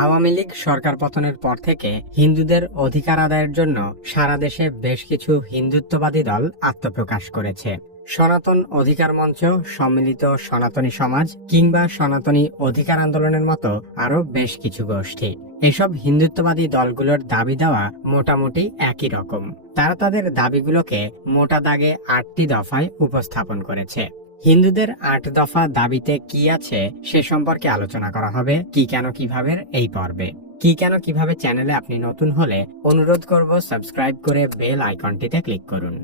আওয়ামী লীগ সরকার পতনের পর থেকে হিন্দুদের অধিকার আদায়ের জন্য সারা দেশে বেশ কিছু হিন্দুত্ববাদী দল আত্মপ্রকাশ করেছে। সনাতন অধিকার মঞ্চ, সম্মিলিত সনাতনী সমাজ কিংবা সনাতনী অধিকার আন্দোলনের মতো আরো বেশ কিছু গোষ্ঠী। এসব হিন্দুত্ববাদী দলগুলোর দাবি দেওয়া মোটামুটি একই রকম। তারা তাদের দাবিগুলোকে মোটা দাগে 8টি দফায় উপস্থাপন করেছে। হিন্দুদের 8 দফা দাবিতে কি আছে সে সম্পর্কে আলোচনা করা হবে কি কেন কিভাবে এই পর্বে। কি কেন কিভাবে চ্যানেলে আপনি নতুন হলে অনুরোধ করব সাবস্ক্রাইব করে বেল আইকনটিতে ক্লিক করুন।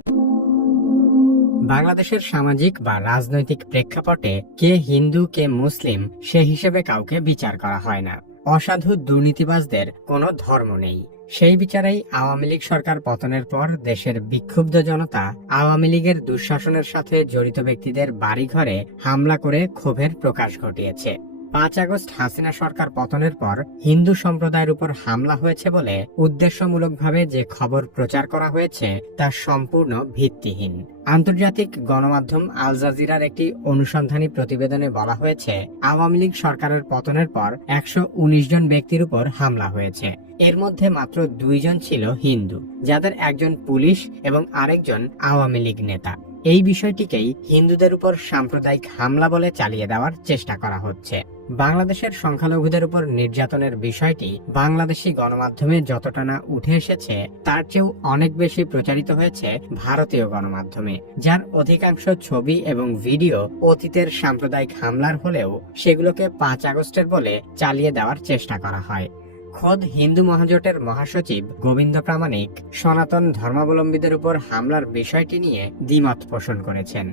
বাংলাদেশের সামাজিক বা রাজনৈতিক প্রেক্ষাপটে কে হিন্দু কে মুসলিম সে হিসেবে কাউকে বিচার করা হয় না। অসাধু দুর্নীতিবাজদের কোনো ধর্ম নেই। সেই বিচারেই আওয়ামী লীগ সরকার পতনের পর দেশের বিক্ষুব্ধ জনতা আওয়ামী লীগের দুঃশাসনের সাথে জড়িত ব্যক্তিদের বাড়িঘরে হামলা করে ক্ষোভের প্রকাশ ঘটিয়েছে। 5 আগস্ট হাসিনা সরকার পতনের পর হিন্দু সম্প্রদায়ের উপর হামলা হয়েছে বলে উদ্দেশ্যমূলকভাবে যে খবর প্রচার করা হয়েছে তা সম্পূর্ণ ভিত্তিহীন। আন্তর্জাতিক গণমাধ্যম আল জাজিরার একটি অনুসন্ধানী প্রতিবেদনে বলা হয়েছে, আওয়ামী লীগ সরকারের পতনের পর 119 জন ব্যক্তির উপর হামলা হয়েছে। এর মধ্যে মাত্র 2 জন ছিল হিন্দু, যাদের একজন পুলিশ এবং আরেকজন আওয়ামী লীগ নেতা। এই বিষয়টিকেই হিন্দুদের উপর সাম্প্রদায়িক হামলা বলে চালিয়ে দেওয়ার চেষ্টা করা হচ্ছে। বাংলাদেশের সংখ্যালঘুদের উপর নির্যাতনের বিষয়টি বাংলাদেশি গণমাধ্যমে যতটা না উঠে এসেছে তার চেয়েও অনেক বেশি প্রচারিত হয়েছে ভারতীয় গণমাধ্যমে, যার অধিকাংশ ছবি এবং ভিডিও অতীতের সাম্প্রদায়িক হামলার হলেও সেগুলোকে 5 আগস্টের বলে চালিয়ে দেওয়ার চেষ্টা করা হয়। খোদ হিন্দু মহাজোটের মহাসচিব গোবিন্দ প্রামাণিক সনাতন ধর্মাবলম্বীদের উপর হামলার বিষয়টি নিয়ে দ্বিমত পোষণ করেছেন।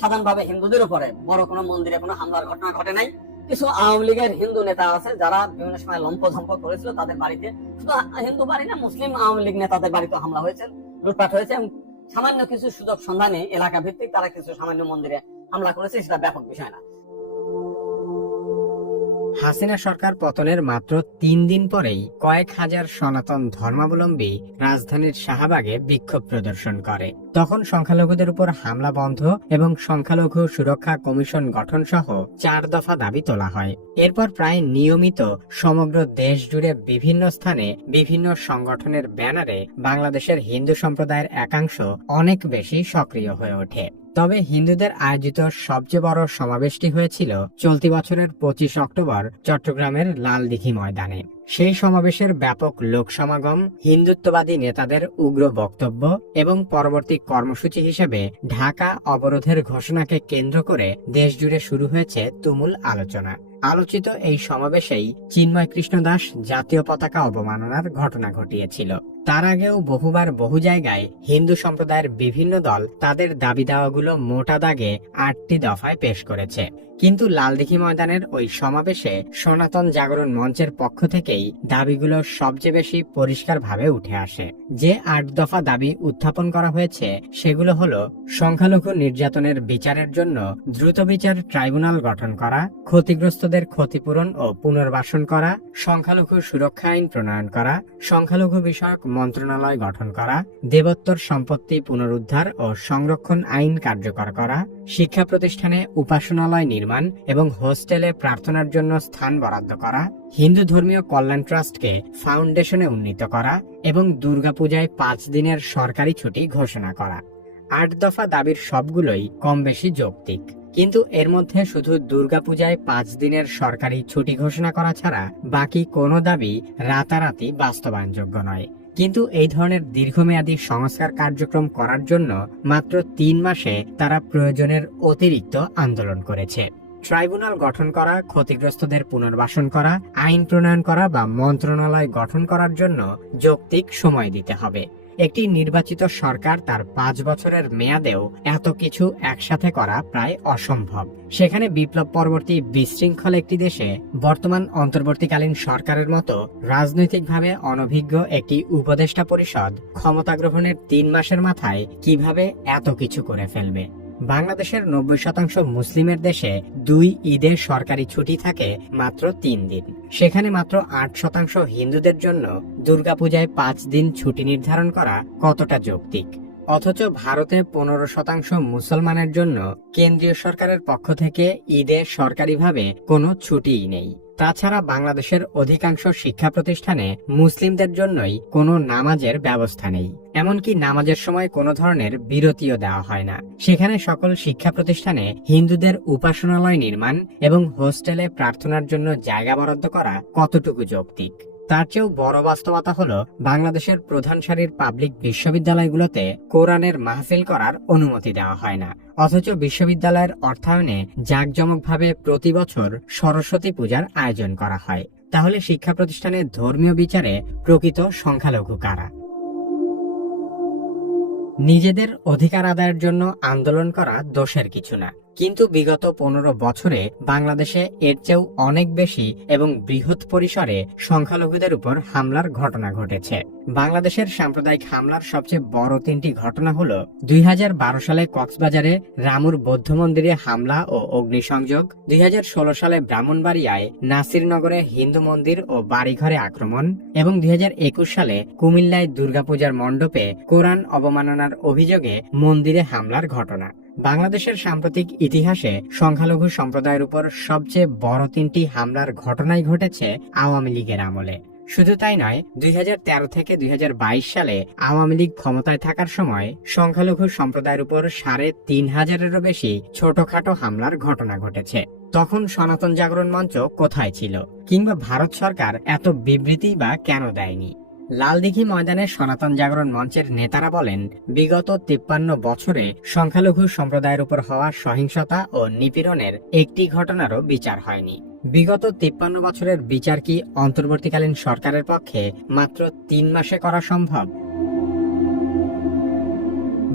সাধারণভাবে হিন্দুদের উপরে বড় কোনো মন্দিরে কোনো হামলার ঘটনা ঘটে নাই। কিছু আওয়ামী লীগের হিন্দু নেতা আছে যারা বিভিন্ন সময় লম্পঝম্প করেছিল, তাদের বাড়িতে, শুধু হিন্দু বাড়ি না, মুসলিম আওয়ামী লীগ নেতাদের বাড়িতে হামলা হয়েছে, লুটপাট হয়েছে এবং সামান্য কিছু সুযোগ সন্ধানে এলাকা ভিত্তিক তারা কিছু সামান্য মন্দিরে হামলা করেছে, সেটা ব্যাপক বিষয় না। হাসিনা সরকার পতনের মাত্র 3 দিন পরেই কয়েক হাজার সনাতন ধর্মাবলম্বী রাজধানীর শাহবাগে বিক্ষোভ প্রদর্শন করে। তখন সংখ্যালঘুদের উপর হামলা বন্ধ এবং সংখ্যালঘু সুরক্ষা কমিশন গঠন সহ 4 দফা দাবি তোলা হয়। এরপর প্রায় নিয়মিত সমগ্র দেশ জুড়ে বিভিন্ন স্থানে বিভিন্ন সংগঠনের ব্যানারে বাংলাদেশের হিন্দু সম্প্রদায়ের একাংশ অনেক বেশি সক্রিয় হয়ে ওঠে। তবে হিন্দুদের আয়োজিত সবচেয়ে বড় সমাবেশটি হয়েছিল চলতি বছরের 25 অক্টোবর চট্টগ্রামের লালদিঘি ময়দানে। সেই সমাবেশের ব্যাপক লোক সমাগম, হিন্দুত্ববাদী নেতাদের উগ্র বক্তব্য এবং পরবর্তী কর্মসূচি হিসেবে ঢাকা অবরোধের ঘোষণাকে কেন্দ্র করে দেশজুড়ে শুরু হয়েছে তুমুল আলোচনা। আলোচিত এই সমাবেশেই চিন্ময় কৃষ্ণ দাস জাতীয় পতাকা অবমাননার ঘটনা ঘটিয়েছিল। তার আগেও বহুবার বহু জায়গায় হিন্দু সম্প্রদায়ের বিভিন্ন দল তাদের দাবি দাওয়াগুলো মোটা দাগে 8টি দফায় পেশ করেছে। কিন্তু লালদিঘি ময়দানের ওই সমাবেশে সনাতন জাগরণ মঞ্চের পক্ষ থেকেই দাবিগুলো সবচেয়ে বেশি পরিষ্কারভাবে উঠে আসে। যে 8 দফা দাবি উত্থাপন করা হয়েছে সেগুলো হলো: সংখ্যালঘু নির্যাতনের বিচারের জন্য দ্রুত বিচার ট্রাইব্যুনাল গঠন করা, ক্ষতিগ্রস্তদের ক্ষতিপূরণ ও পুনর্বাসন করা, সংখ্যালঘু সুরক্ষা আইন প্রণয়ন করা, সংখ্যালঘু বিষয়ক মন্ত্রণালয় গঠন করা, দেবোত্তর সম্পত্তি পুনরুদ্ধার ও সংরক্ষণ আইন কার্যকর করা, শিক্ষা প্রতিষ্ঠানে উপাসনালয় নির্মাণ এবং হোস্টেলে প্রার্থনার জন্য স্থান বরাদ্দ করা, হিন্দু ধর্মীয় কল্যাণ ট্রাস্টকে ফাউন্ডেশনে উন্নীত করা এবং দুর্গাপূজায় 5 দিনের সরকারি ছুটি ঘোষণা করা। 8 দফা দাবির সবগুলোই কম বেশি যৌক্তিক, কিন্তু এর মধ্যে শুধু দুর্গাপূজায় 5 দিনের সরকারি ছুটি ঘোষণা করা ছাড়া বাকি কোনো দাবি রাতারাতি বাস্তবায়নযোগ্য নয়। কিন্তু এই ধরনের দীর্ঘমেয়াদী সংস্কার কার্যক্রম করার জন্য মাত্র 3 মাসে তারা প্রয়োজনের অতিরিক্ত আন্দোলন করেছে। ট্রাইব্যুনাল গঠন করা, ক্ষতিগ্রস্তদের পুনর্বাসন করা, আইন প্রণয়ন করা বা মন্ত্রণালয় গঠন করার জন্য যৌক্তিক সময় দিতে হবে। একটি নির্বাচিত সরকার তার 5 বছরের মেয়াদেও এত কিছু একসাথে করা প্রায় অসম্ভব। সেখানে বিপ্লব পরবর্তী বিশৃঙ্খল একটি দেশে বর্তমান অন্তর্বর্তীকালীন সরকারের মতো রাজনৈতিকভাবে অনভিজ্ঞ একটি উপদেষ্টা পরিষদ ক্ষমতা গ্রহণের 3 মাসের মাথায় কিভাবে এত কিছু করে ফেলবে? বাংলাদেশের 90% মুসলিমের দেশে 2 ঈদে সরকারি ছুটি থাকে মাত্র 3 দিন। সেখানে মাত্র 8% হিন্দুদের জন্য দুর্গাপূজায় 5 দিন ছুটি নির্ধারণ করা কতটা যৌক্তিক? অথচ ভারতে 15% মুসলমানের জন্য কেন্দ্রীয় সরকারের পক্ষ থেকে ঈদে সরকারিভাবে কোনো ছুটিই নেই। তাছাড়া বাংলাদেশের অধিকাংশ শিক্ষা প্রতিষ্ঠানে মুসলিমদের জন্যই কোনো নামাজের ব্যবস্থা নেই, এমনকি নামাজের সময় কোনো ধরনের বিরতিও দেওয়া হয় না। সেখানে সকল শিক্ষা প্রতিষ্ঠানে হিন্দুদের উপাসনালয় নির্মাণ এবং হোস্টেলে প্রার্থনার জন্য জায়গা বরাদ্দ করা কতটুকু যৌক্তিক? তার চেয়েও বড় বাস্তবতা হলো বাংলাদেশের প্রধান সারির পাবলিক বিশ্ববিদ্যালয়গুলোতে কোরআনের মাহফিল করার অনুমতি দেওয়া হয় না, অথচ বিশ্ববিদ্যালয়ের অর্থায়নে জাঁকজমকভাবে প্রতি বছর সরস্বতী পূজার আয়োজন করা হয়। তাহলে শিক্ষা প্রতিষ্ঠানের ধর্মীয় বিচারে প্রকৃত সংখ্যালঘু কারা? নিজেদের অধিকার আদায়ের জন্য আন্দোলন করা দোষের কিছু না, কিন্তু বিগত 15 বছরে বাংলাদেশে এর চেয়েও অনেক বেশি এবং বৃহৎ পরিসরে সংখ্যালঘুদের উপর হামলার ঘটনা ঘটেছে। বাংলাদেশের সাম্প্রদায়িক হামলার সবচেয়ে বড় 3টি ঘটনা হলো 2012 সালে কক্সবাজারে রামুর বৌদ্ধ মন্দিরে হামলা ও অগ্নিসংযোগ, 2016 সালে ব্রাহ্মণবাড়িয়ায় নাসিরনগরে হিন্দু মন্দির ও বাড়িঘরে আক্রমণ এবং 2021 সালে কুমিল্লায় দুর্গাপূজার মণ্ডপে কোরআন অবমাননার অভিযোগে মন্দিরে হামলার ঘটনা। বাংলাদেশের সাম্প্রতিক ইতিহাসে সংখ্যালঘু সম্প্রদায়ের উপর সবচেয়ে বড় 3টি হামলার ঘটনাই ঘটেছে আওয়ামী লীগের আমলে। শুধু তাই নয়, 2013 থেকে 2022 সালে আওয়ামী লীগ ক্ষমতায় থাকার সময় সংখ্যালঘু সম্প্রদায়ের উপর 3,500-এরও বেশি ছোটখাটো হামলার ঘটনা ঘটেছে। তখন সনাতন জাগরণ মঞ্চ কোথায় ছিল, কিংবা ভারত সরকার এত বিবৃতি বা কেন দেয়নি? লালদিঘি ময়দানে সনাতন জাগরণ মঞ্চের নেতারা বলেন, বিগত 53 বছরে সংখ্যালঘু সম্প্রদায়ের উপর হওয়া সহিংসতা ও নিপীড়নের একটি ঘটনারও বিচার হয়নি। বিগত 53 বছরের বিচার কি অন্তর্বর্তীকালীন সরকারের পক্ষে মাত্র 3 মাসে করা সম্ভব?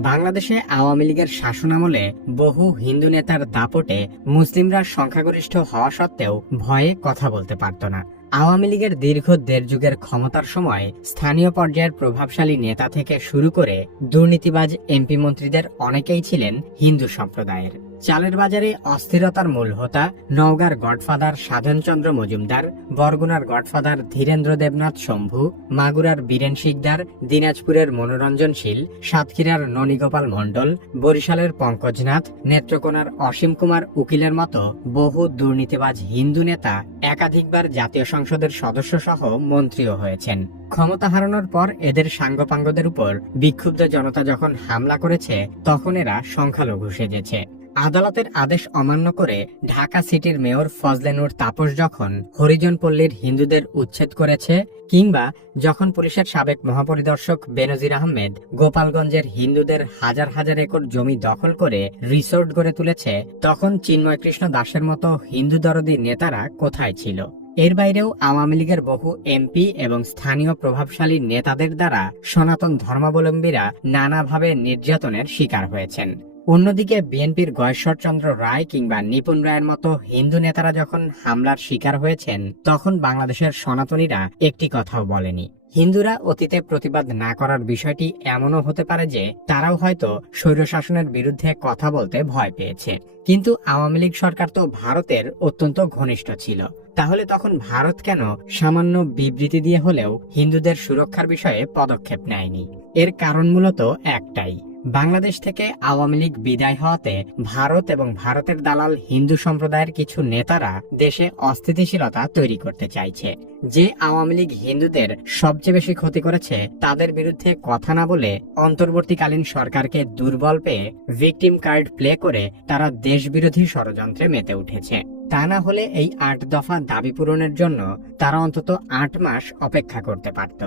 বাংলাদেশে আওয়ামী লীগের শাসনামলে বহু হিন্দু নেতার দাপটে মুসলিমরা সংখ্যাগরিষ্ঠ হওয়া সত্ত্বেও ভয়ে কথা বলতে পারত না। আওয়ামী লীগের দীর্ঘ 1.5 যুগের ক্ষমতার সময় স্থানীয় পর্যায়ের প্রভাবশালী নেতা থেকে শুরু করে দুর্নীতিবাজ এমপি মন্ত্রীদের অনেকেই ছিলেন হিন্দু সম্প্রদায়ের। চালের বাজারে অস্থিরতার মূল হোতা নওগাঁর গডফাদার সাধনচন্দ্র মজুমদার, বরগুনার গডফাদার ধীরেন্দ্র দেবনাথ শম্ভু, মাগুরার বীরেন শিকদার, দিনাজপুরের মনোরঞ্জনশীল, সাতক্ষীরার ননীগোপাল মণ্ডল, বরিশালের পঙ্কজনাথ, নেত্রকোনার অসীম কুমার উকিলের মতো বহু দুর্নীতিবাজ হিন্দু নেতা একাধিকবার জাতীয় সংসদের সদস্য সহ মন্ত্রীও হয়েছেন। ক্ষমতা হারানোর পর এদের সাঙ্গপাঙ্গদের উপর বিক্ষুব্ধ জনতা যখন হামলা করেছে, তখন এরা সংখ্যালঘু সেজেছে। আদালতের আদেশ অমান্য করে ঢাকা সিটির মেয়র ফজলে নূর তাপস যখন হরিজন পল্লীর হিন্দুদের উচ্ছেদ করেছে, কিংবা যখন পুলিশের সাবেক মহাপরিদর্শক বেনজির আহমেদ গোপালগঞ্জের হিন্দুদের হাজার হাজার একর জমি দখল করে রিসোর্ট গড়ে তুলেছে, তখন চিন্ময় কৃষ্ণ দাসের মতো হিন্দু দরদি নেতারা কোথায় ছিল? এর বাইরেও আওয়ামী লীগের বহু এমপি এবং স্থানীয় প্রভাবশালী নেতাদের দ্বারা সনাতন ধর্মাবলম্বীরা নানাভাবে নির্যাতনের শিকার হয়েছেন। অন্যদিকে বিএনপির গয়েশ্বরচন্দ্র রায় কিংবা নিপুণ রায়ের মতো হিন্দু নেতারা যখন হামলার শিকার হয়েছেন, তখন বাংলাদেশের সনাতনীরা একটি কথাও বলেনি। হিন্দুরা অতীতে প্রতিবাদ না করার বিষয়টি এমনও হতে পারে যে তারাও হয়তো স্বৈরশাসনের বিরুদ্ধে কথা বলতে ভয় পেয়েছে। কিন্তু আওয়ামী লীগ সরকার তো ভারতের অত্যন্ত ঘনিষ্ঠ ছিল, তাহলে তখন ভারত কেন সামান্য বিবৃতি দিয়ে হলেও হিন্দুদের সুরক্ষার বিষয়ে পদক্ষেপ নেয়নি? এর কারণ মূলত একটাই, বাংলাদেশ থেকে আওয়ামী লীগ বিদায় হওয়াতে ভারত এবং ভারতের দালাল হিন্দু সম্প্রদায়ের কিছু নেতারা দেশে অস্থিতিশীলতা তৈরি করতে চাইছে। যে আওয়ামী লীগ হিন্দুদের সবচেয়ে বেশি ক্ষতি করেছে, তাদের বিরুদ্ধে কথা না বলে অন্তর্বর্তীকালীন সরকারকে দুর্বল পেয়ে ভিকটিম কার্ড প্লে করে তারা দেশবিরোধী ষড়যন্ত্রে মেতে উঠেছে। তা না হলে এই 8 দফা দাবি পূরণের জন্য তারা অন্তত 8 মাস অপেক্ষা করতে পারত।